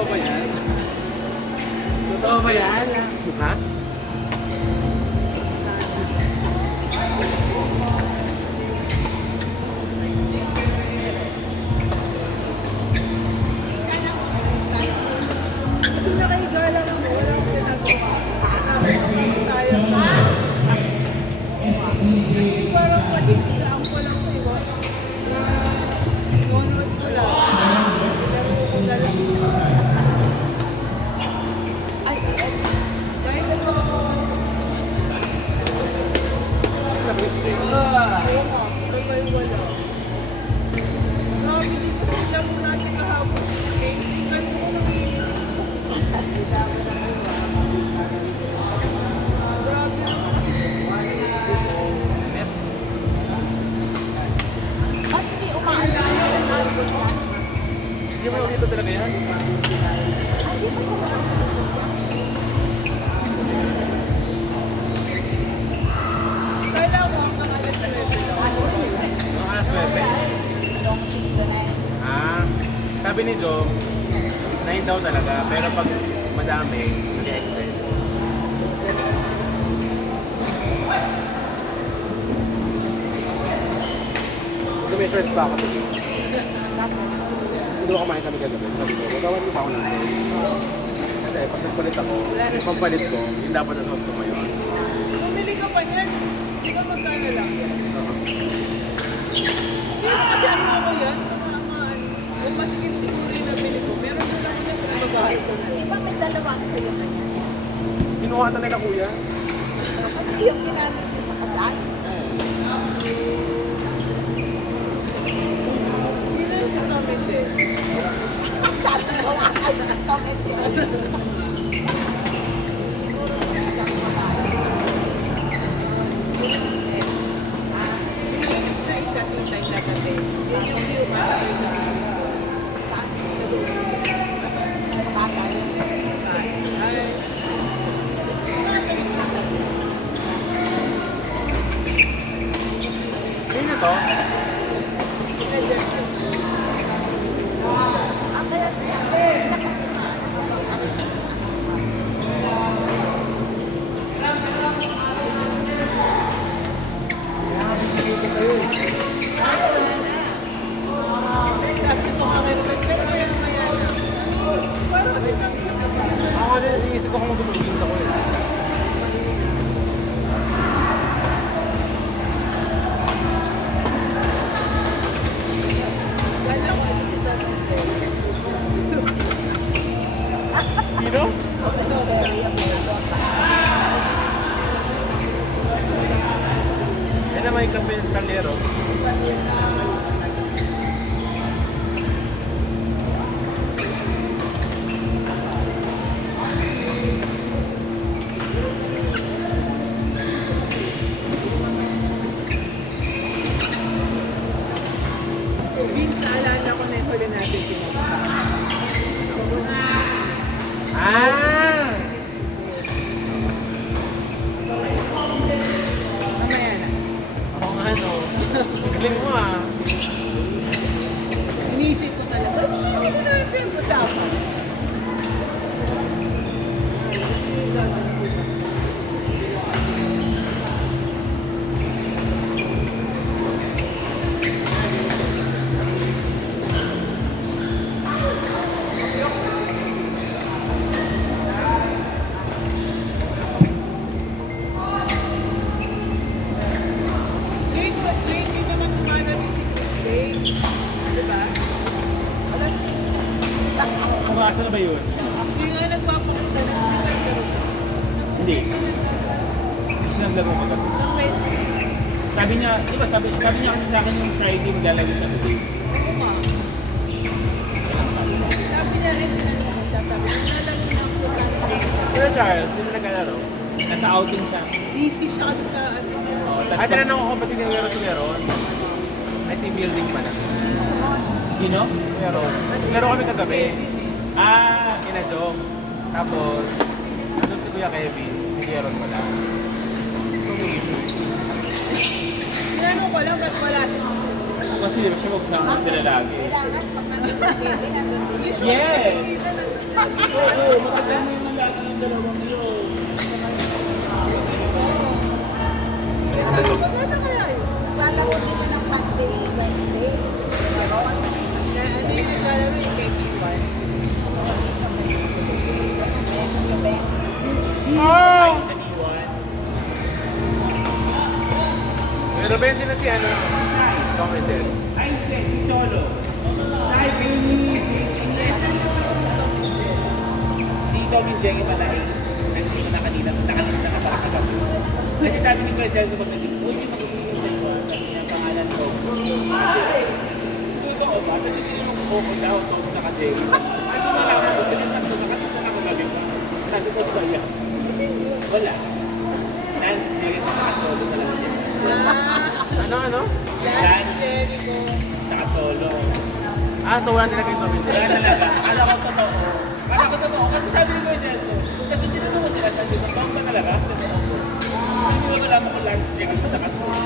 Totoo ba yan? Totoo ba yan? Ha? Kasi nakahiga lang ako, wala akong ginagawa. Sayang na. Parang matigilaan ko lang ito, iba. Nanonood ko lang. Laro ko lang. Ay, dahil kasi ako. Ayaw nga, sabay wala. Grabe dito sa laro natin kahapon. Amazing. Ano ko lang Ba't hindi umaano? Hindi mo dito talaga yan? kailangan mo ang alas na Mga alas 9. Long cheese doon eh. Ah, sabi ni Joe, 9 daw talaga, pero pag madami, mag-extend. Dumishorts pa ako. Hindi ko kumain kami kagabi. Sabi ko, magawan mo pa ako ng shorts. Kasi pag nagpalit ako, yung pampalit ko, yung dapat na suot ko ngayon. Bumili ka pa niyan. Di ba magkano lang yan? Hindi mo kasi ano ko yan. Kung masigit siguro yung nabili ko, meron na lang yan kung magkahal ko na. Di ba may dalawa na sa'yo na yan? Kinuha na nila kuya. Kasi yung ginamit ko sa kasal. Hindi na sa comment eh. Sabi ko nga kayo ng comment yun. Bilis na isa tingnan na kasi. Yan yung view master sa Kapatay. ay. Sino na to? Ang kaya Sabi ko nga meron pero kaya maya na. Parang kasi kami sa Ako din, iniisip ko kung magtutulogin sa kulit. wala ko si Dante. Sino? Yan na may kape ng kaldero. Vince, naalala ko na yung huli natin pinapasama. Ah! Mamaya na. Ako nga no. Galing mo ah. Iniisip ko talaga, hindi ko na yung pinag-usapan. Hindi naman tumanapin si Chris Day. Diba? Kumasa na ba yun? Hindi nga nagpapakunta na nagkaroon Hindi. Hindi siya naglaro kagabi. ng Wednesday. Sabi niya, di ba sabi niya kasi sa akin yung Friday maglalaro sa Saturday. Oo nga. Sabi niya rin, sabi niya, nalaro na ako sa Pero Charles, hindi na nagkalaro. Nasa outing siya. busy siya kasi sa ano. Oh, Ay, tinanong ko kapatid ng Meron si Meron. Ay, team building pa na. Sino? Meron. Meron kami kagabi. Ah, Ina Jong. Tapos, nandun si Kuya Kevin. Si Meron wala. Tumisi. Tinanong ko lang, ba't wala si Chris? kasi di ba siya magkasama sila lagi. Kailangan pag nandun si Kevin, nandun din siya. Yes! Kasi dito na- Oo, makasama yung lalaki ng dalawang yun. Nasa kaya yun? Lalaro dito ng Monday, Wednesday. Ano yung naglalaro yung kay Kiwan? Ay, sa Iwan. Pero bente na si ano, commenter. Ay, hindi, si Cholo. Ay, Benny. Si Tommy Jenny pala eh. Nandito na kanina. Nakalis na ka para kagabi. Kasi sabi ni Kuya Celso pag nandito, uy, yung mag-ibigay sa iyo. Sabi niya, pangalan ko. Ito ko ba? Kasi tinanong ko kung daw ito sa kaderi. Kasi nalaman ko, sila na ito, nakalis na kagabi pa. Sabi ko sa iya. Wala. Lance Jerry na nakasolo na lang siya. Ano? Lance Jericho. Nakasolo. So wala nilagay yung commenter. Wala talaga. Akala ko totoo. Akala ko totoo. Kasi sabi ni Kuya Celso, kasi tinanong ko sila, sabi ko, tawag ka talaga? Sabi ko, hindi mo malaman ko Lance Jerry na nakasolo.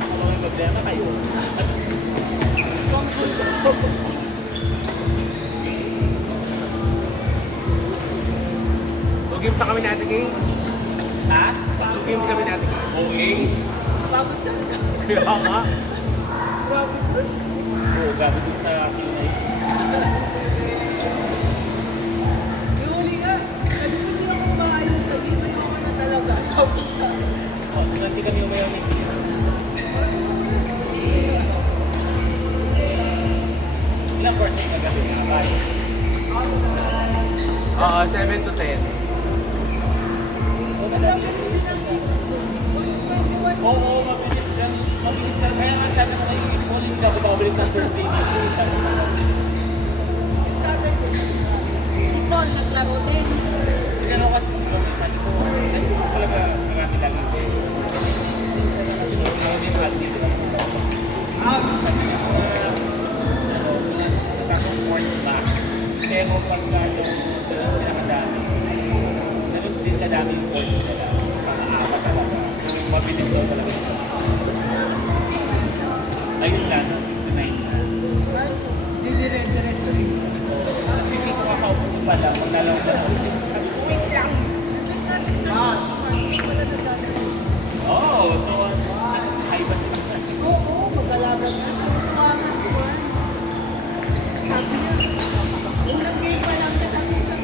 Kung may problema kayo. Two games na kami natin kay. Ha? Two games kami natin kay. Okay. Pagod talaga. Kaya nga. Grabe ko. Oo, gabi din sa Kinay. Yung huli nga, sabi ko hindi ako maayos sa dito. Ako na talaga. Sabi sa Oh, nanti kami umayamin. Ilang percent na gabi na bali? Oo, 7 to 10. Oo, mabilis lang. Mabilis lang. Kaya nga sabi ko ngayon, hindi ako babalik ng first day na yung isang Si Paul naglaro din. Tinanong ko kasi si Tommy, sabi ko talaga marami lang hindi. Sinunod ko yung admin. Sabi niya, sa takong sports max. Pero pagka yung sila kadami, ganun din kadami yung points nila. Pang-aapa talaga. Mabilis daw talaga ito. Ayun lang, 6 to 9 na. Didire-diretso rin. Kasi hindi ko kakaupo ko pala, maglalaro na ako. Sabi ko, wait lang! Oh, so, ay ba sila? Oo, magkalaban na. Tumakas ko. Sabi niya, unang game pa lang na sabi sa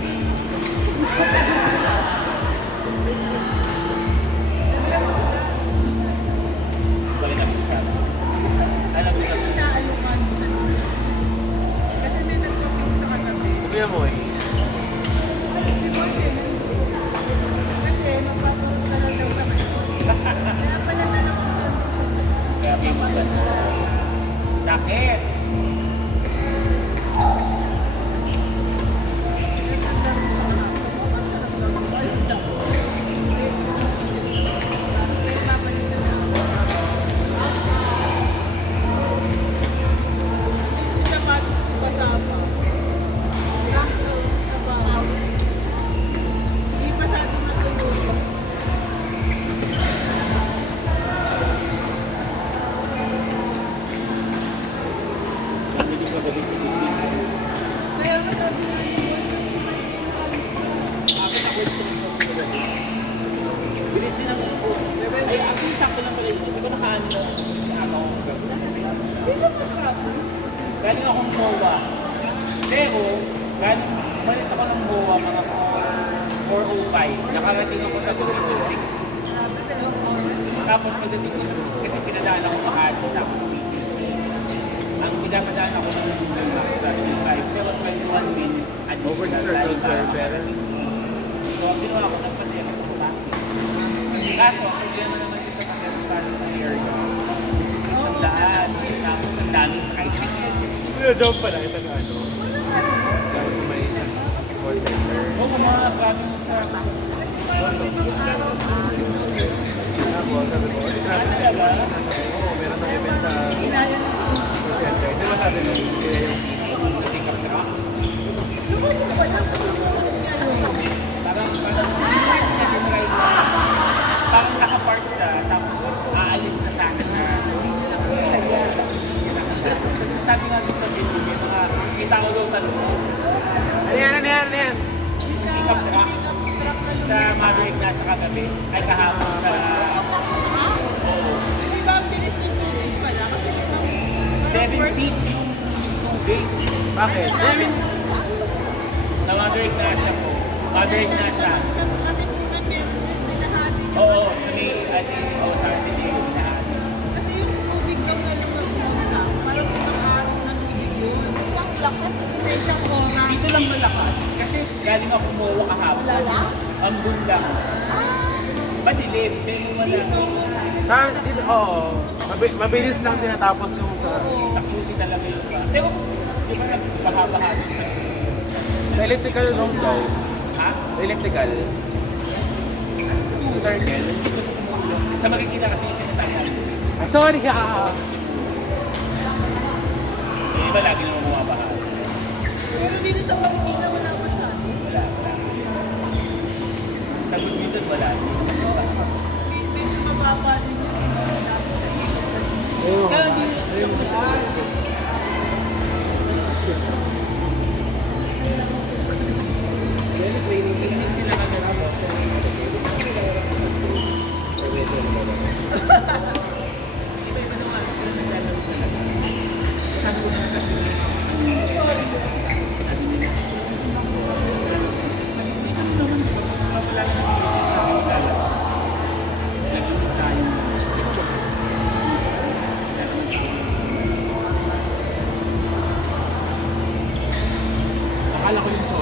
Balik namin sa alam mo sa inaalukan sa kasi may nagpaping sa katabi. Kuya mo eh. Si Boy din. Kasi mapapuro ka lang daw sa kanya. Kaya pala tanong ko siya. grabe mo ba? Sakit! Si sapatos ko kasama. Kaso, trabaho. Hindi masyadong natulog. Hindi ko gabi si Bibi. Kaya nga sabi nga Ako na kwento ko ng gabi. Bilis din ang upo. Ay, actually sakto lang pala yun. Hindi ko nakaano na ako ng gabi. hindi ko matrapo. Galing akong MOA. Pero, umalis ako ng MOA mga 4:05. Nakarating ako sa 2:06. Tapos pagdating ko kasi pinadaan ako Makati, tapos meetings. Ang pinadaan ako sa C5, pero 21 minutes Over the additional circle, sir. time. Pero, So, ang ginawa ko, nagpatay ako sa Pasig. Kaso, ang problema naman yung sa Pasig na area. Nagsisikip ng daan. Tapos, ang daming tricycle. kuya joke pala. Ito na ano. Tapos may call center. Oo, mga grabe mo sa Tapos sabi ko, "Ay, grabe na talaga? Oo, meron ng event sa call center. Di ba sabi mo, kaya yung pickup truck. Parang nakapark siya, tapos aalis na sana siya. Kasi sabi nga dun sa video, may mga kita ko daw sa loob. Ano yan, ano yan, ano yan? Pick up truck. Sa Maverick na sa kagabi. Ay kahapon sa... Oo. Di ba ang bilis ng tubig pala? Kasi di ba 7 feet yung tubig. Bakit? I mean, Sa Maverick na siya po. Maverick na siya. sa katipunan meron din pinahati niya. Oo, sa may sa atin yung binahati. Kasi yung tubig daw na lumagsa, parang isang araw na tubig yun. Ang lakas. Sa isang oras. Dito lang malakas. Kasi galing ako kumuha kahapon. Wala? Ang bunda. Madilim. Pero wala. sa, dito, oo. Mabilis lang tinatapos yung sa... Sa QC talaga yung ba. Pero, di ba nagbaha-baha dun sa... Sa electrical room daw. Ha? Sa electrical. Sa circle. Dito sa sumulong. Sa makikita kasi yung sinasabi natin. Ay, sorry ah! Yung iba lagi naman bumabaha. Pero dito sa Marikina wala masyado. Wala. Sa Gulbiton wala. Medyo mababa din yun. Oo. Kaya hindi mo siya. Kininig sila kagad dito. Iba-iba naman sila naglalaro talaga. Sabi ko naman kasi sabi nila, wala naman naglalaro. Naglalaro tayo. Akala ko yung